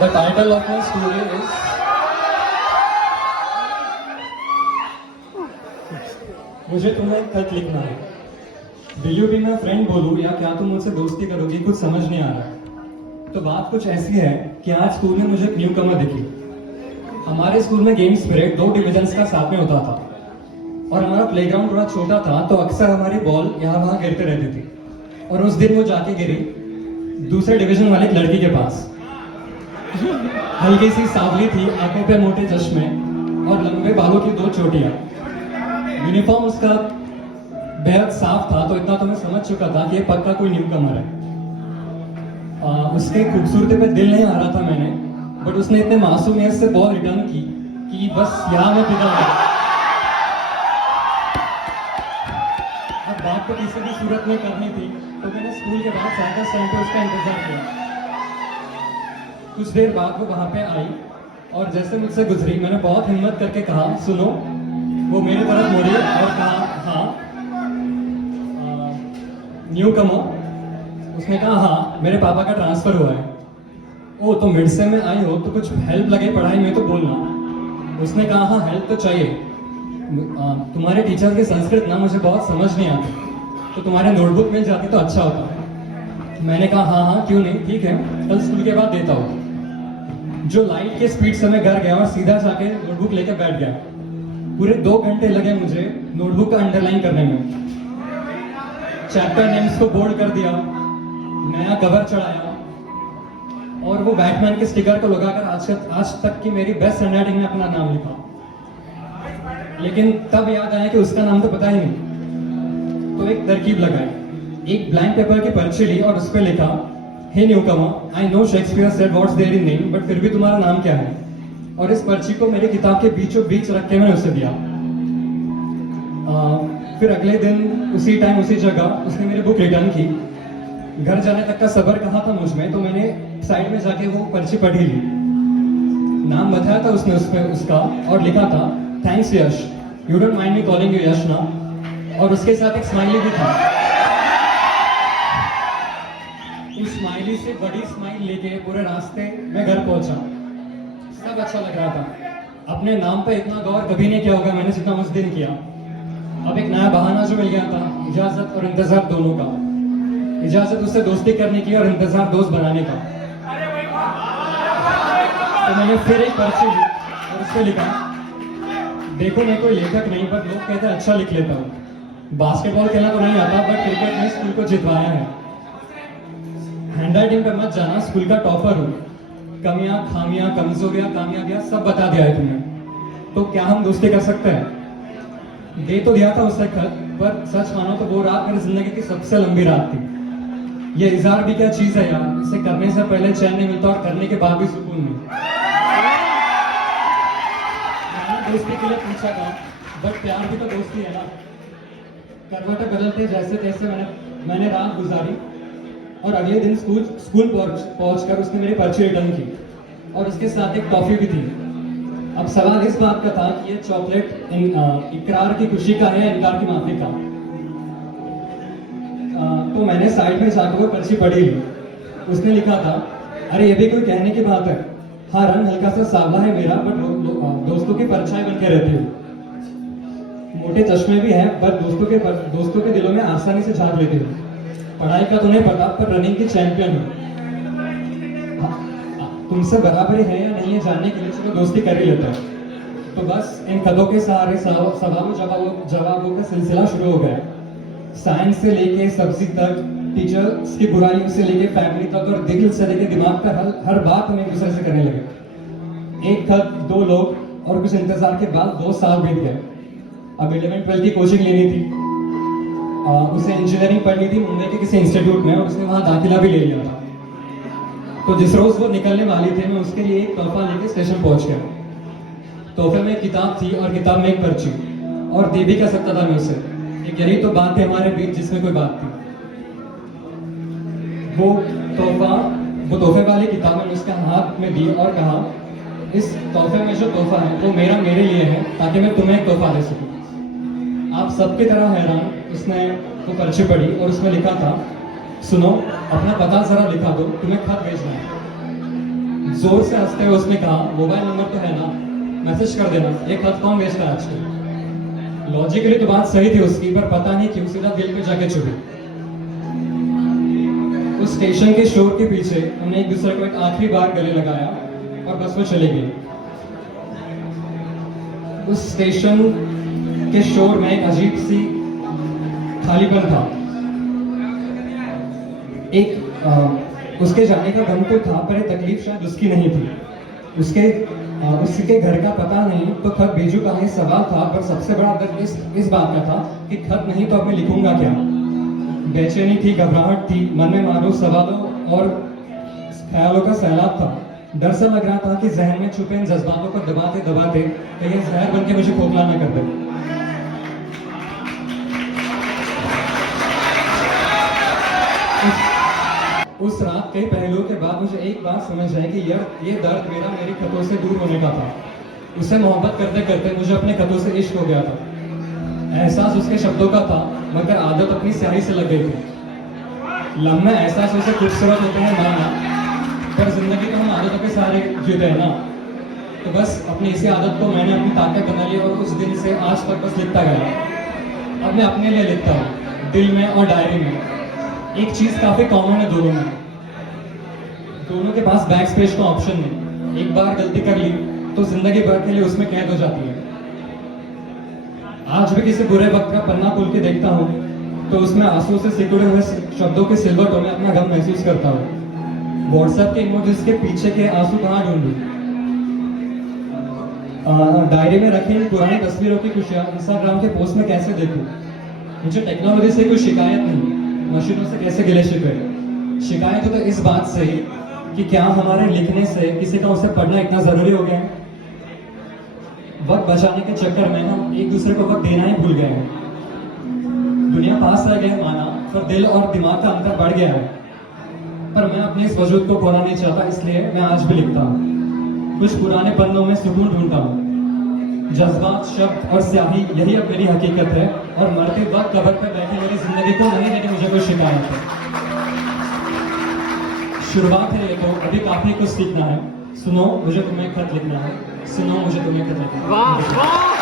The title of my story is मुझे तुम्हें एक खत लिखना है। Will you be my friend बोलूं या क्या तुम मुझसे दोस्ती करोगी, कुछ समझ नहीं आ रहा। तो बात कुछ ऐसी है कि आज स्कूल में मुझे एक न्यू कमर दिखी। हमारे स्कूल में गेम्स पीरियड 2 डिविजन्स का साथ में होता था और हमारा प्लेग्राउंड थोड़ा छोटा था, तो अक्सर हमारी बॉल यहाँ वहाँ गिरते रहती थी। और उस दिन वो जाके गिरी दूसरे डिवीजन वाले एक लड़की के पास। हल्की सी सांवली थी, आंखों पे मोटे चश्मे और लंबे बालों की 2 चोटियां। यूनिफॉर्म उसका बेहद साफ था, तो इतना तो मैं समझ चुका था कि ये पक्का कोई न्यू कमर है। उसके खूबसूरती पे दिल नहीं आ रहा था मैंने, बट उसने इतने मासूमियत से बॉल रिटर्न की कि बस यहाँ में पिघल गया। अब बात तो किसी भी सूरत में करनी थी, तो मैंने स्कूल के बाद साइकिल स्टैंड पे उसका इंतजार किया। कुछ देर बाद वो वहां पे आई और जैसे मुझसे गुजरी, मैंने बहुत हिम्मत करके कहा, सुनो। वो मेरी तरफ मुड़ी और कहा, हाँ न्यू कमर। उसने कहा, हाँ मेरे पापा का ट्रांसफर हुआ है। ओ तो मिड से में आई हो तो कुछ हेल्प लगे पढ़ाई में तो बोलना। उसने कहा, हाँ हेल्प तो चाहिए। तुम्हारे टीचर की संस्कृत ना मुझे बहुत समझ नहीं आती, तो तुम्हारे नोटबुक मिल जाती तो अच्छा होता। मैंने कहा, हाँ हाँ क्यों नहीं, ठीक है कल स्कूल के बाद देता हूँ। जो लाइट के स्पीड से मैं घर गया और सीधा जाके नोटबुक लेकर बैठ गया। पूरे 2 घंटे लगे मुझे नोटबुक का अंडरलाइन करने में। चैप्टर नेम्स को बोल्ड कर दिया, नया कवर चढ़ाया और वो बैटमैन के स्टिकर को लगाकर आज तक की मेरी बेस्ट हैंडराइटिंग में अपना नाम लिखा। लेकिन तब याद आया कि उसका नाम तो पता ही नहीं। तो एक तरकीब लगाई, एक ब्लैंक पेपर की पर्ची ली और उस पर लिखा, hey newcomer, I know Shakespeare said what's there in name, but फिर भी तुम्हारा नाम क्या है? और इस पर्ची को मेरी किताब के बीचों बीच रख के मैंने उसे दिया। फिर अगले दिन उसी टाइम उसी जगह उसने मेरी बुक रिटर्न की। घर जाने तक का सब्र कहाँ था मुझ में, तो मैंने साइड में जाके वो पर्ची पढ़ी ली। नाम बताया था उसने उसका और लिखा था, thanks Yash, you don't mind me calling you Yash ना। और उसके साथ एक स्माइली भी था। उस स्माइली से बड़ी स्माइल लेके पूरे रास्ते में घर पहुंचा। सब अच्छा लग रहा था। अपने नाम पे इतना गौर कभी नहीं किया होगा मैंने जितना उस दिन किया। अब एक नया बहाना जो मिल गया था, इजाजत और इंतजार दोनों का। इजाजत उससे दोस्ती करने की और इंतजार दोस्त बनाने का। तो मैंने फिर एक पर्ची ली और उस पर लिखा, देखो मैं कोई लेखक नहीं, पर लोग कहते हैं अच्छा लिख लेता हूँ। बास्केटबॉल खेलना तो नहीं आता, बट क्रिकेट में स्कूल को जितवाया है। हैंडराइटिंग पे मत जाना, स्कूल का टॉपर हूँ। कमियां खामियां कमजोरियां कामयाबियां सब बता दिया है तुमने, तो क्या हम दोस्ती कर सकते हैं? दे तो दिया था उसे खत, पर सच मानो तो वो रात मेरी जिंदगी की सबसे लंबी रात थी। ये इज़हार भी क्या चीज है यार, इसे करने से पहले चैन नहीं मिलता और करने के बाद भी सुकून नहीं। मैंने दोस्ती के लिए पूछा था, बट प्यार भी तो दोस्ती है ना। करवटें बदलते जैसे तैसे मैंने रात गुजारी और अगले दिन स्कूल पहुंचकर उसने मेरी पर्ची रिटर्न की और उसके साथ एक टॉफी भी थी। अब सवाल इस बात का था कि ये चॉकलेट इकरार की खुशी का है या इनकार की माफी का। तो मैंने साइड में जाकर वो पर्ची पढ़ी ली। उसने लिखा था, अरे ये भी कोई कहने की बात है। हाँ रंग हल्का सा सांवला है मेरा, बट दोस्तों की परछाई बन के रहती हूँ। मोटे चश्मे भी हैं, पर दोस्तों के दिलों में आसानी से झांक लेती हूँ। पढ़ाई का तो नहीं पता, पर रनिंग की चैंपियन हूँ। तुमसे बराबरी है या नहीं है जानने के लिए चलो दोस्ती कर ही लेता है। तो बस इन कदों के सहारे सवालों जवाबों का सिलसिला शुरू हो गया। साइंस से लेके सब्जी तक, टीचर्स की बुराई से लेके फैमिली तक, और दिल से लेके दिमाग तक हर बात हम एक दूसरे से करने लगे। एक खत, 2 लोग और कुछ इंतजार के बाद 2 साल बीत गए। अब 11वीं-12वीं की कोचिंग लेनी थी। उसे इंजीनियरिंग पढ़नी थी मुंबई के किसी इंस्टीट्यूट में, और उसने वहां दाखिला भी ले लिया था। तो जिस रोज वो निकलने वाली थे, मैं उसके लिए एक तोहफा लेके स्टेशन पहुंच गया। तोहफे में एक किताब थी और किताब में एक पर्ची, और दे भी क्या सकता था मैं उसे। एक यही तो बात है हमारे बीच जिसमें कोई बात थी। वो तोहफे वाली किताब मैंने उसके हाथ में दी और कहा, इस तोहफे में जो तोहफा है वो मेरे लिए है, ताकि मैं तुम्हें एक तोहफा दे सकूं। आप सबकी तरह हैरान उसने वो पर्ची पढ़ी और उसमें लिखा था, सुनो अपना पता जरा लिखा दो, तुम्हें खत भेजना है। जोर से हंसते हुए उसने कहा, मोबाइल नंबर तो है ना, मैसेज कर देना, एक खत कौन भेजता है आजकल। लॉजिकली तो बात सही थी उसकी, पर पता नहीं क्यों सीधा दिल पे जाके चुभी। उस स्टेशन के शोर के पीछे हमने एक दूसरे को एक आखिरी बार गले लगाया और बस वो चली गई। उस स्टेशन के शोर में एक अजीब सी खालीपन था। उसके जाने का गम तो था, पर ये तकलीफ शायद उसकी नहीं थी। उसके घर का पता नहीं तो खत भेजू कहाँ, ये सवाल था। पर सबसे बड़ा दर्द इस बात का था कि खत नहीं तो अब मैं लिखूंगा क्या। बेचैनी थी, घबराहट थी, मन में मारो सवालों और ख्यालों का सैलाब था। डर सा लग रहा था कि जहन में छुपे इन जज्बातों को दबाते दबाते कहीं जहर बन के मुझे खोखला ना कर दे। उस रात कई पहलुओं के बाद मुझे एक बात समझ आई कि ये दर्द मेरा मेरी खतों से दूर होने का था। उससे मोहब्बत करते करते मुझे अपने खतों से इश्क हो गया था। एहसास उसके शब्दों का था, मगर आदत अपनी स्याही से लग गई थी। लम्हे एहसासों से खूबसूरत होते हैं माना, पर जिंदगी तो हम आदतों के सारे जीते हैं ना। तो बस अपनी इसी आदत को मैंने अपनी ताकत बना ली और उस दिन से आज तक बस लिखता गया। अब मैं अपने लिए लिखता हूँ, दिल में और डायरी में। एक चीज काफी कॉमन है दोनों में, दोनों के पास बैक स्पेस का ऑप्शन नहीं। एक बार गलती कर ली तो जिंदगी भर के लिए उसमें कैद हो जाती है। आज भी किसी बुरे वक्त का पन्ना खोल के देखता हूँ तो उसमें आंसू से सिकुड़े हुए शब्दों के सिलवटों में अपना गम महसूस करता हूँ। व्हाट्सएप के इमोजीज के पीछे के आंसू कहाँ ढूंढूं? डायरी में रखी इन पुरानी तस्वीरों की खुशियाँ इंस्टाग्राम के पोस्ट में कैसे देखूं? मुझे टेक्नोलॉजी से कोई शिकायत नहीं, मशीनों से कैसे गिले शिकवे। शिकायत हो तो इस बात से ही कि क्या हमारे लिखने से किसी का उसे पढ़ना इतना जरूरी हो गया है? वक्त बचाने के चक्कर में हम एक दूसरे को वक्त देना ही भूल गए हैं। दुनिया पास रह गई माना, पर दिल और दिमाग का अंतर बढ़ गया है। पर मैं अपने इस वजूद को खोना नहीं चाहता, इसलिए मैं आज भी लिखता हूँ। कुछ पुराने पन्नों में सुकून ढूंढता हूँ। जज्बात, शब्द और स्याही, यही अब मेरी हकीकत है। और मरते वक्त कब्र पर बैठे मेरी जिंदगी को नहीं लेके मुझे कोई शिकायत है। शुरुआत है ये तो, अभी काफी कुछ सीखना है। सुनो मुझे तुम्हें खत लिखना है, सुनो मुझे तुम्हें खत लिखना है। वाह वाह।